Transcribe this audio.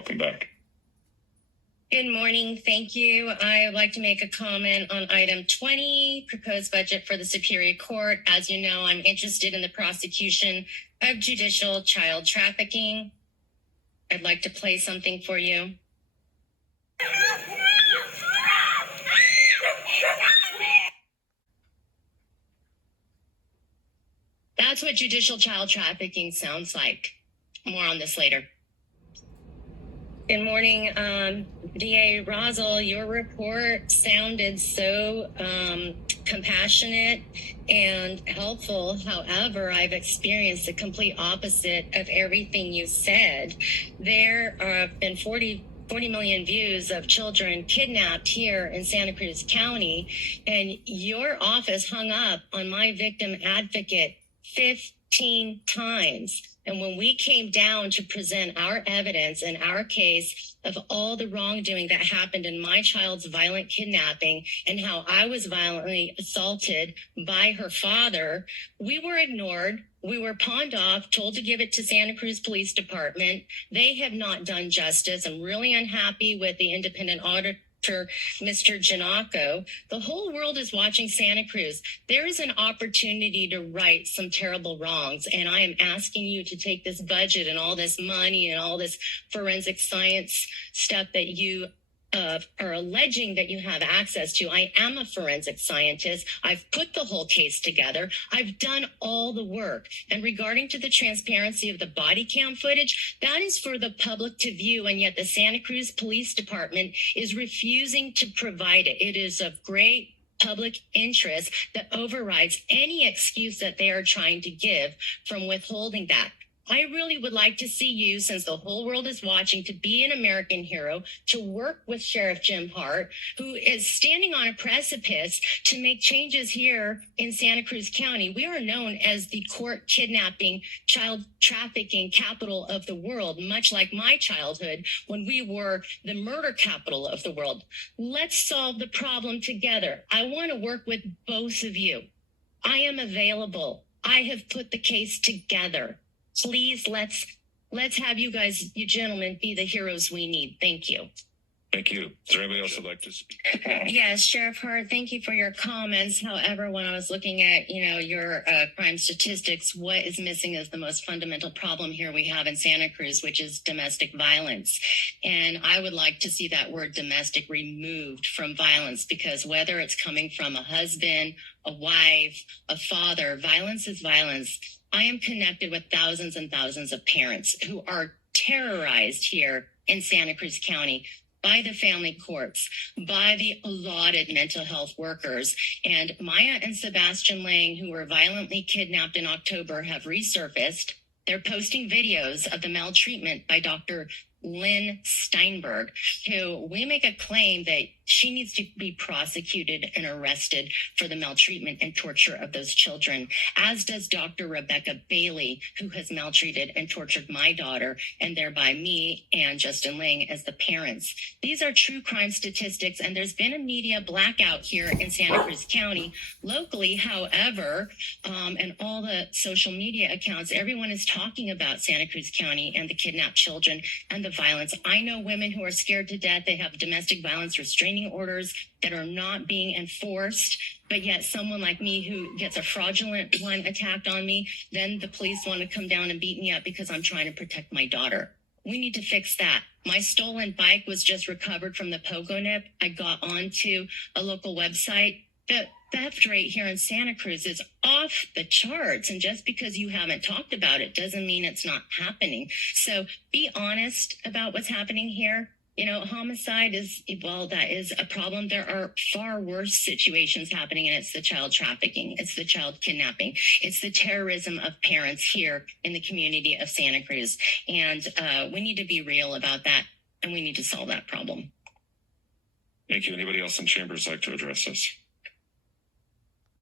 Welcome back. Good morning. Thank you. I would like to make a comment on item 20, proposed budget for the Superior Court. As you know, I'm interested in the prosecution of judicial child trafficking. I'd like to play something for you. That's what judicial child trafficking sounds like. More on this later. Good morning, DA Rosell. Your report sounded so compassionate and helpful. However, I've experienced the complete opposite of everything you said. There have been 40 million views of children kidnapped here in Santa Cruz County, and your office hung up on my victim advocate 15 times. And when we came down to present our evidence in our case of all the wrongdoing that happened in my child's violent kidnapping and how I was violently assaulted by her father, we were ignored. We were pawned off, told to give it to Santa Cruz Police Department. They have not done justice. I'm really unhappy with the independent auditor, Mr. Giannacco. The whole world is watching Santa Cruz. There is an opportunity to right some terrible wrongs, and I am asking you to take this budget and all this money and all this forensic science stuff that you are alleging that you have access to. I am a forensic scientist. I've put the whole case together. I've done all the work. And regarding to the transparency of the body cam footage, that is for the public to view, and yet the Santa Cruz Police Department is refusing to provide it. It is of great public interest that overrides any excuse that they are trying to give from withholding that. I really would like to see you, since the whole world is watching, to be an American hero, to work with Sheriff Jim Hart, who is standing on a precipice to make changes here in Santa Cruz County. We are known as the court kidnapping, child trafficking capital of the world, much like my childhood when we were the murder capital of the world. Let's solve the problem together. I want to work with both of you. I am available. I have put the case together. Please, let's have you guys, you gentlemen, be the heroes we need. Thank you. Thank you. Is there anybody else who'd like to speak? Yes, Sheriff Hart, thank you for your comments. However, when I was looking at, your crime statistics, what is missing is the most fundamental problem here we have in Santa Cruz, which is domestic violence. And I would like to see that word domestic removed from violence, because whether it's coming from a husband, a wife, a father, violence is violence. I am connected with thousands and thousands of parents who are terrorized here in Santa Cruz County by the family courts, by the allotted mental health workers. And Maya and Sebastian Lang, who were violently kidnapped in October, have resurfaced. They're posting videos of the maltreatment by Dr. Lynn Steinberg, who we make a claim that she needs to be prosecuted and arrested for the maltreatment and torture of those children, as does Dr. Rebecca Bailey, who has maltreated and tortured my daughter, and thereby me and Justin Lang as the parents. These are true crime statistics, and there's been a media blackout here in Santa Cruz County. Locally, however, and all the social media accounts, everyone is talking about Santa Cruz County and the kidnapped children and the violence. I know women who are scared to death. They have domestic violence restraining orders that are not being enforced, but yet someone like me who gets a fraudulent one attacked on me, then the police want to come down and beat me up because I'm trying to protect my daughter. We need to fix that. My stolen bike was just recovered from the Pogo Nip. I got onto a local website. The theft rate here in Santa Cruz is off the charts. And just because you haven't talked about it doesn't mean it's not happening. So be honest about what's happening here. Homicide is, well, that is a problem. There are far worse situations happening, and it's the child trafficking. It's the child kidnapping. It's the terrorism of parents here in the community of Santa Cruz. And we need to be real about that, and we need to solve that problem. Thank you. Anybody else in chambers like to address us?